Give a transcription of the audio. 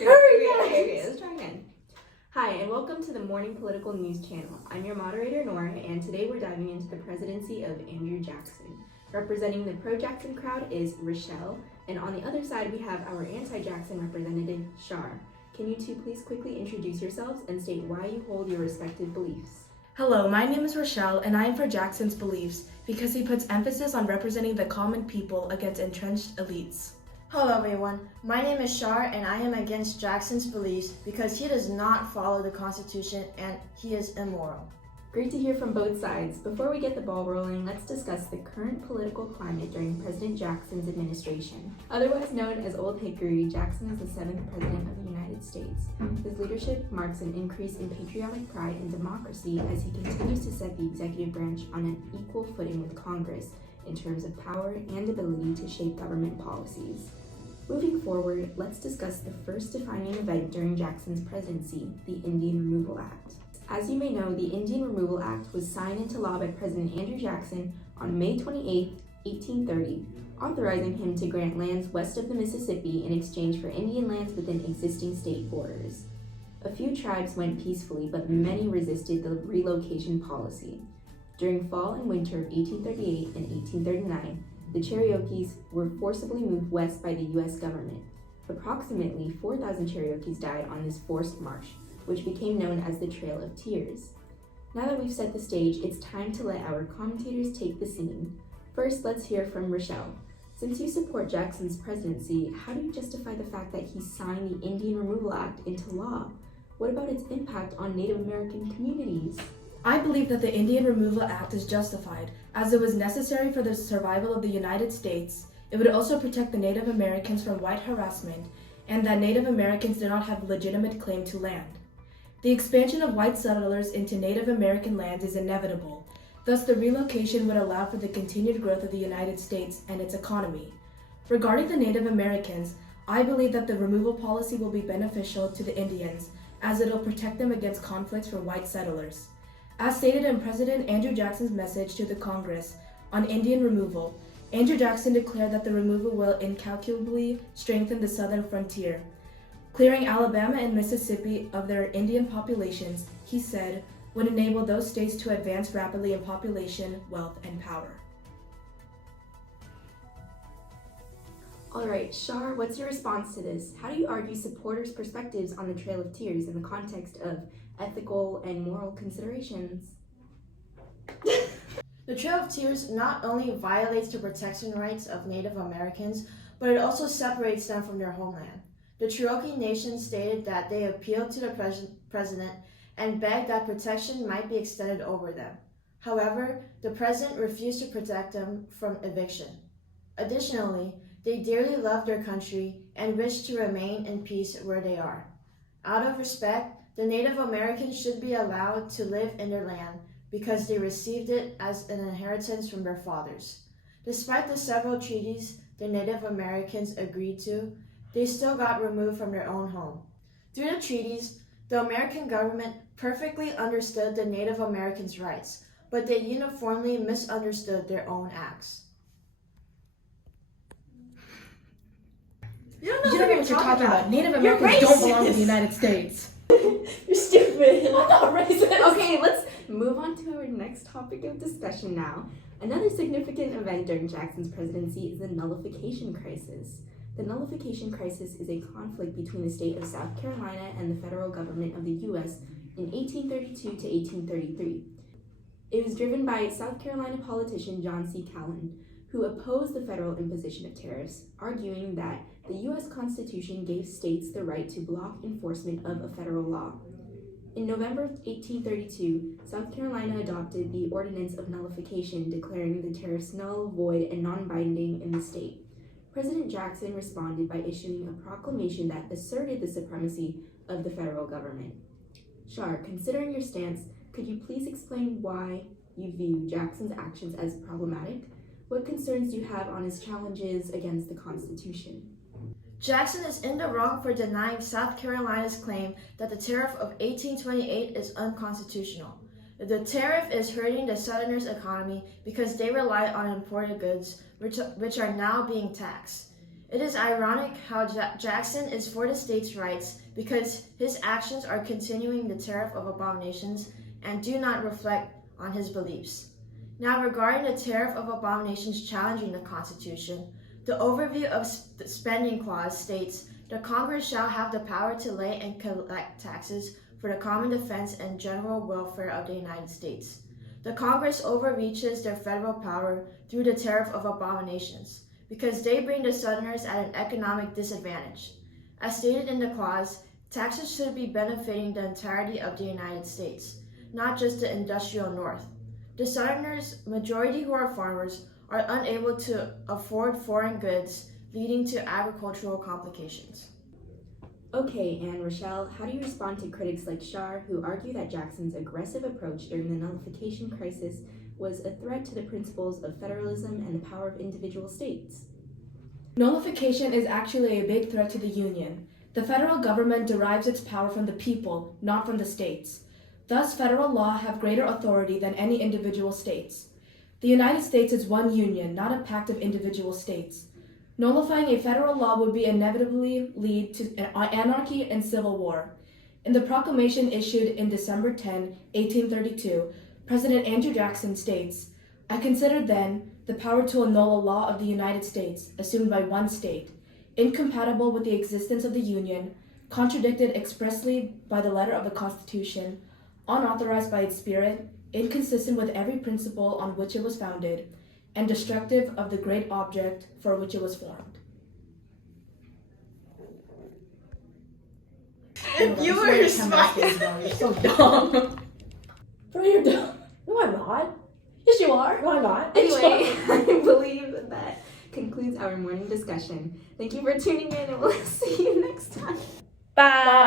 Okay, let's try again. Hi, and welcome to the Morning Political News Channel. I'm your moderator, Nora, and today we're diving into the presidency of Andrew Jackson. Representing the pro-Jackson crowd is Rochelle, and on the other side we have our anti-Jackson representative, Shar. Can you two please quickly introduce yourselves and state why you hold your respective beliefs? Hello, my name is Rochelle, and I am for Jackson's beliefs because he puts emphasis on representing the common people against entrenched elites. Hello everyone, my name is Shar and I am against Jackson's beliefs because he does not follow the Constitution and he is immoral. Great to hear from both sides. Before we get the ball rolling, let's discuss the current political climate during President Jackson's administration. Otherwise known as Old Hickory, Jackson is the 7th President of the United States. His leadership marks an increase in patriotic pride and democracy as he continues to set the executive branch on an equal footing with Congress in terms of power and ability to shape government policies. Moving forward, let's discuss the first defining event during Jackson's presidency, the Indian Removal Act. As you may know, the Indian Removal Act was signed into law by President Andrew Jackson on May 28, 1830, authorizing him to grant lands west of the Mississippi in exchange for Indian lands within existing state borders. A few tribes went peacefully, but many resisted the relocation policy. During fall and winter of 1838 and 1839, the Cherokees were forcibly moved west by the U.S. government. Approximately 4,000 Cherokees died on this forced march, which became known as the Trail of Tears. Now that we've set the stage, it's time to let our commentators take the scene. First, let's hear from Rochelle. Since you support Jackson's presidency, how do you justify the fact that he signed the Indian Removal Act into law? What about its impact on Native American communities? I believe that the Indian Removal Act is justified, as it was necessary for the survival of the United States. It would also protect the Native Americans from white harassment, and that Native Americans did not have a legitimate claim to land. The expansion of white settlers into Native American lands is inevitable. Thus, the relocation would allow for the continued growth of the United States and its economy. Regarding the Native Americans, I believe that the removal policy will be beneficial to the Indians, as it will protect them against conflicts from white settlers. As stated in President Andrew Jackson's message to the Congress on Indian removal, Andrew Jackson declared that the removal will incalculably strengthen the southern frontier. Clearing Alabama and Mississippi of their Indian populations, he said, would enable those states to advance rapidly in population, wealth, and power. All right, Shar, what's your response to this? How do you argue supporters' perspectives on the Trail of Tears in the context of ethical and moral considerations? The Trail of Tears not only violates the protection rights of Native Americans, but it also separates them from their homeland. The Cherokee Nation stated that they appealed to the president and begged that protection might be extended over them. However, the president refused to protect them from eviction. Additionally, they dearly love their country and wish to remain in peace where they are. Out of respect, the Native Americans should be allowed to live in their land because they received it as an inheritance from their fathers. Despite the several treaties the Native Americans agreed to, they still got removed from their own home. Through the treaties, the American government perfectly understood the Native Americans' rights, but they uniformly misunderstood their own acts. You don't know what you're talking about. Native Americans don't belong to the United States. You're stupid. I'm not racist. Okay, let's move on to our next topic of discussion now. Another significant event during Jackson's presidency is the Nullification Crisis. The Nullification Crisis is a conflict between the state of South Carolina and the federal government of the U.S. in 1832 to 1833. It was driven by South Carolina politician John C. Calhoun, who opposed the federal imposition of tariffs, arguing that the U.S. Constitution gave states the right to block enforcement of a federal law. In November 1832, South Carolina adopted the Ordinance of Nullification, declaring the tariffs null, void, and non-binding in the state. President Jackson responded by issuing a proclamation that asserted the supremacy of the federal government. Shar, considering your stance, could you please explain why you view Jackson's actions as problematic? What concerns do you have on his challenges against the Constitution? Jackson is in the wrong for denying South Carolina's claim that the tariff of 1828 is unconstitutional. The tariff is hurting the Southerners' economy because they rely on imported goods, which are now being taxed. It is ironic how Jackson is for the states' rights because his actions are continuing the tariff of abominations and do not reflect on his beliefs. Now, regarding the tariff of abominations challenging the Constitution, the overview of the spending clause states, "The Congress shall have the power to lay and collect taxes for the common defense and general welfare of the United States." The Congress overreaches their federal power through the tariff of abominations because they bring the Southerners at an economic disadvantage. As stated in the clause, taxes should be benefiting the entirety of the United States, not just the industrial North. The Southerners, majority who are farmers, are unable to afford foreign goods, leading to agricultural complications. Okay, and Rochelle, how do you respond to critics like Shar who argue that Jackson's aggressive approach during the nullification crisis was a threat to the principles of federalism and the power of individual states? Nullification is actually a big threat to the Union. The federal government derives its power from the people, not from the states. Thus, federal law have greater authority than any individual states. The United States is one union, not a pact of individual states. Nullifying a federal law would be inevitably lead to anarchy and civil war. In the proclamation issued in December 10, 1832, President Andrew Jackson states, "I consider then the power to annul a law of the United States, assumed by one state, incompatible with the existence of the Union, contradicted expressly by the letter of the Constitution, unauthorized by its spirit, inconsistent with every principle on which it was founded, and destructive of the great object for which it was formed." If you were smiling. You're so dumb. Bro, you're dumb. No, I'm not. Yes, you are. No, I'm not. Anyway, I believe that concludes our morning discussion. Thank you for tuning in, and we'll see you next time. Bye.